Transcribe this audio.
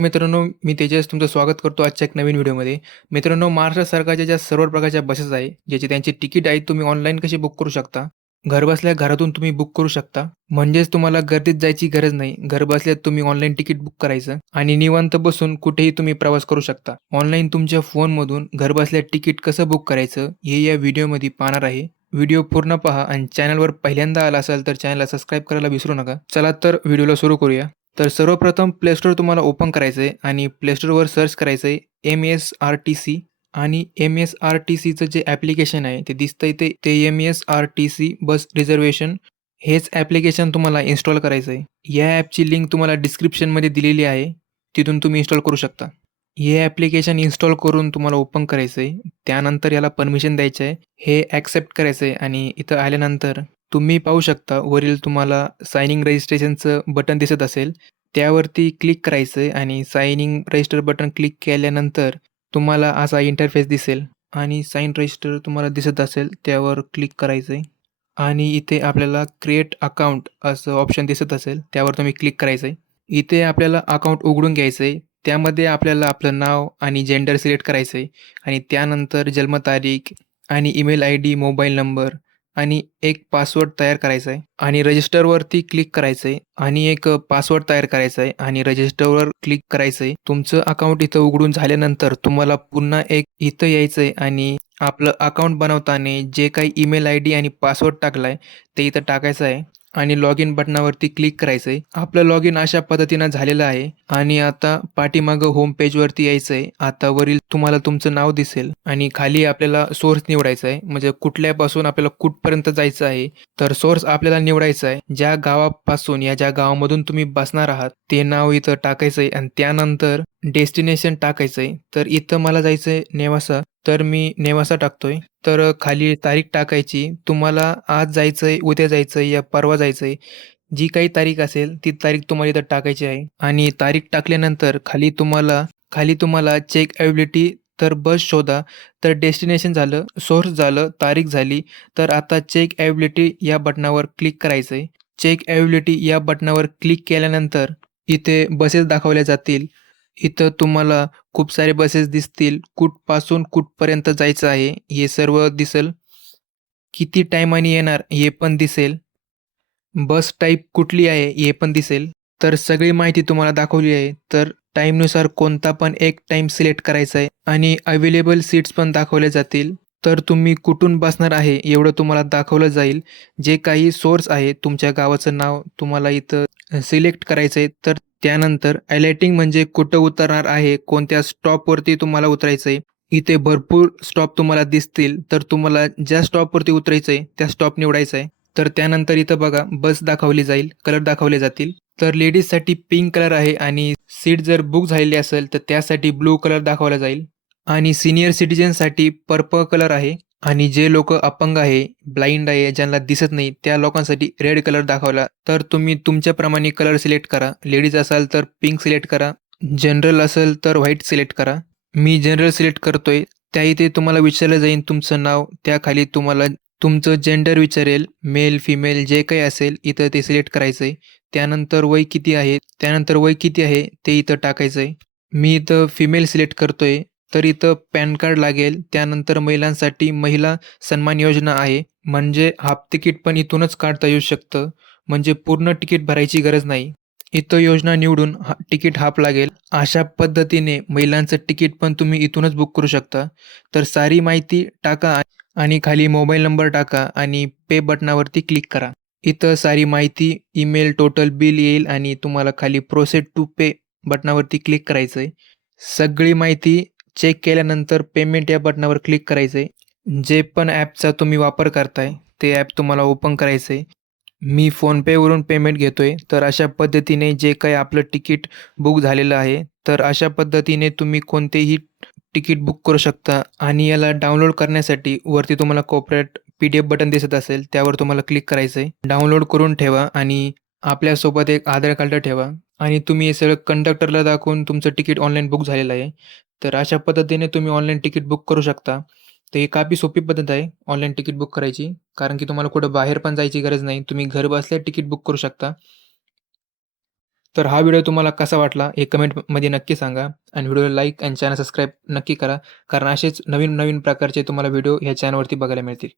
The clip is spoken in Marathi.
मित्रांनो, मी तेजस तुमचं स्वागत करतो आजच्या एक नवीन व्हिडिओमध्ये. मित्रांनो, महाराष्ट्र सरकारच्या ज्या सर्व प्रकारच्या बसेस आहे, ज्याची त्यांची तिकीट आहे, तुम्ही ऑनलाईन कशी बुक करू शकता. घरबसल्या घरातून तुम्ही बुक करू शकता. म्हणजेच तुम्हाला गर्दीत जायची गरज नाही. घरबसल्या तुम्ही ऑनलाईन तिकीट बुक करायचं आणि निवांत बसून कुठेही तुम्ही प्रवास करू शकता. ऑनलाईन तुमच्या फोनमधून घरबसल्या तिकीट कसं बुक करायचं, हे या व्हिडिओमध्ये पाहणार आहे. व्हिडिओ पूर्ण पहा आणि चॅनलवर पहिल्यांदा आला असाल तर चॅनलला सबस्क्राईब करायला विसरू नका. चला तर व्हिडिओला सुरू करूया. तर सर्वप्रथम प्ले स्टोअर तुम्हाला ओपन करायचं आहे आणि प्ले स्टोअरवर सर्च करायचं आहे MSRTC आणि MSRTCचं जे ॲप्लिकेशन आहे ते दिसतंय ते MSRTC बस रिझर्वेशन हेच ॲप्लिकेशन तुम्हाला इन्स्टॉल करायचं आहे. या ॲपची लिंक तुम्हाला डिस्क्रिप्शनमध्ये दिलेली आहे. तिथून तुम्ही इन्स्टॉल करू शकता. हे ॲप्लिकेशन इन्स्टॉल करून तुम्हाला ओपन करायचं आहे. त्यानंतर याला परमिशन द्यायचं आहे. हे ॲक्सेप्ट करायचं आहे आणि इथं आल्यानंतर तुम्ही पाहू शकता वरील तुम्हाला साइन रजिस्ट्रेशनचं बटन दिसत असेल. त्यावरती क्लिक करायचं आहे आणि साइन रजिस्टर बटन क्लिक केल्यानंतर तुम्हाला असा इंटरफेस दिसेल आणि साइन रजिस्टर तुम्हाला दिसत असेल त्यावर क्लिक करायचं आहे आणि इथे आपल्याला क्रिएट अकाउंट असं ऑप्शन दिसत असेल त्यावर तुम्ही क्लिक करायचं आहे. इथे आपल्याला अकाउंट उघडून घ्यायचं आहे. त्यामध्ये आपल्याला आपलं नाव आणि जेंडर सिलेक्ट करायचं आहे आणि त्यानंतर जन्मतारीख आणि ईमेल आयडी, मोबाईल नंबर आणि एक पासवर्ड तयार करायचा आहे आणि रजिस्टरवरती क्लिक करायचं आहे आणि एक पासवर्ड तयार करायचा आहे आणि रजिस्टरवर क्लिक करायचं आहे. तुमचं अकाउंट इथं उघडून झाल्यानंतर तुम्हाला पुन्हा एक इथं यायचं आहे आणि आपलं अकाउंट बनवताना जे काही ईमेल आयडी आणि पासवर्ड टाकलाय ते इथं टाकायचं आहे आणि लॉग इन बटनावरती क्लिक करायचं आहे. आपलं लॉग इन अशा पद्धतीनं झालेलं आहे आणि आता पाठीमागं होम पेजवरती यायचं आहे. आता वरील तुम्हाला तुमचं नाव दिसेल आणि खाली आपल्याला सोर्स निवडायचा आहे. म्हणजे कुठल्यापासून आपल्याला कुठपर्यंत जायचं आहे. तर सोर्स आपल्याला निवडायचा आहे. ज्या गावापासून या ज्या गावामधून तुम्ही बसणार आहात ते नाव इथं टाकायचं आहे आणि त्यानंतर डेस्टिनेशन टाकायचं आहे. तर इथं मला जायचं आहे नेवासा, तर मी नेवासा टाकतोय. तर खाली तारीख टाकायची. तुम्हाला आज जायचं आहे, उद्या जायचं आहे या परवा जायचं आहे. जी काही तारीख असेल ती तारीख तुम्हाला इथं टाकायची आहे आणि तारीख टाकल्यानंतर खाली तुम्हाला चेक अवेलेबिलिटी तर बस शोधा. तर डेस्टिनेशन झालं, सोर्स झालं, तारीख झाली. तर आता चेक अवेलेबिलिटी या बटनावर क्लिक करायचं आहे. चेक अवेलेबिलिटी या बटनावर क्लिक केल्यानंतर इथे बसेस दाखवल्या जातील. इथं तुम्हाला खूप सारे बसेस दिसतील. कुठपासून कुठपर्यंत जायचं आहे हे सर्व दिसेल. किती टायमाने येणार हे पण दिसेल. बस टाईप कुठली आहे हे पण दिसेल. तर सगळी माहिती तुम्हाला दाखवली आहे. तर टाईमनुसार कोणता पण एक टाईम सिलेक्ट करायचा आहे आणि अवेलेबल सीट्स पण दाखवल्या जातील. तर तुम्ही कुठून बसणार आहे एवढं तुम्हाला दाखवलं जाईल. जे काही सोर्स आहे तुमच्या गावाचं नाव तुम्हाला इथं सिलेक्ट करायचं आहे. तर त्यानंतर अलाइटिंग म्हणजे कुठं उतरणार आहे, कोणत्या स्टॉपवरती तुम्हाला उतरायचं आहे. इथे भरपूर स्टॉप तुम्हाला दिसतील. तर तुम्हाला ज्या स्टॉपवरती उतरायचं आहे त्या स्टॉप निवडायचा आहे. तर त्यानंतर इथं बघा बस दाखवली जाईल, कलर दाखवले जातील. तर लेडीजसाठी पिंक कलर आहे आणि सीट जर बुक झालेली असेल तर त्यासाठी ब्लू कलर दाखवला जाईल आणि सीनियर सिटिझनसाठी पर्पल कलर आहे आणि जे लोक अपंग आहे, ब्लाइंड आहे, ज्यांना दिसत नाही त्या लोकांसाठी रेड कलर दाखवला. तर तुम्ही तुमच्याप्रमाणे कलर सिलेक्ट करा. लेडीज असाल तर पिंक सिलेक्ट करा, जनरल असेल तर व्हाईट सिलेक्ट करा. मी जनरल सिलेक्ट करतोय. त्या इथे तुम्हाला विचारलं जाईल तुमचं नाव, त्याखाली तुम्हाला तुमचं जेंडर विचारेल, मेल, फिमेल जे काही असेल इथं ते सिलेक्ट करायचं आहे. त्यानंतर वय किती आहे ते इथं टाकायचं आहे. मी इथं फिमेल सिलेक्ट करतोय. तर इथं पॅन कार्ड लागेल. त्यानंतर महिलांसाठी महिला सन्मान योजना आहे. म्हणजे हाफ तिकीट पण इथूनच काढता येऊ शकतं. म्हणजे पूर्ण तिकीट भरायची गरज नाही. इथं योजना निवडून तिकीट हाफ लागेल. अशा पद्धतीने महिलांचं तिकीट पण तुम्ही इथूनच बुक करू शकता. तर सारी माहिती टाका आणि खाली मोबाईल नंबर टाका आणि पे बटनावरती क्लिक करा. इथं सारी माहिती, ईमेल, टोटल बिल येईल आणि तुम्हाला खाली प्रोसेड टू पे बटनावरती क्लिक करायचं आहे. सगळी माहिती चेक केल्यानंतर पेमेंट या बटनावर क्लिक करायचं आहे. जे पण ॲपचा तुम्ही वापर करताय ते ॲप तुम्हाला ओपन करायचं आहे. मी फोनपेवरून पेमेंट घेतोय. तर अशा पद्धतीने जे काही आपलं तिकीट बुक झालेलं आहे, तर अशा पद्धतीने तुम्ही कोणतेही तिकीट बुक करू शकता आणि याला डाउनलोड करण्यासाठी वरती तुम्हाला कोपऱ्यात PDF बटन दिसत असेल, त्यावर तुम्हाला क्लिक करायचं आहे. डाउनलोड करून ठेवा आणि आपल्यासोबत एक आधार कार्ड ठेवा आणि तुम्ही हे सगळं कंडक्टरला दाखवून तुमचं तिकीट ऑनलाईन बुक झालेलं आहे. तर अशा पद्धतीने तुम्ही ऑनलाईन तिकीट बुक करू शकता. तर ही काफी सोपी पद्धत आहे ऑनलाईन तिकीट बुक करायची. कारण की तुम्हाला कुठं बाहेर पण जायची गरज नाही. तुम्ही घर बसल्या तिकीट बुक करू शकता. तर हा व्हिडिओ तुम्हाला कसा वाटला हे कमेंटमध्ये नक्की सांगा आणि व्हिडिओला लाईक आणि चॅनल सबस्क्राईब नक्की करा. कारण असेच नवीन-नवीन प्रकारचे तुम्हाला व्हिडिओ ह्या चॅनलवरती बघायला मिळतील.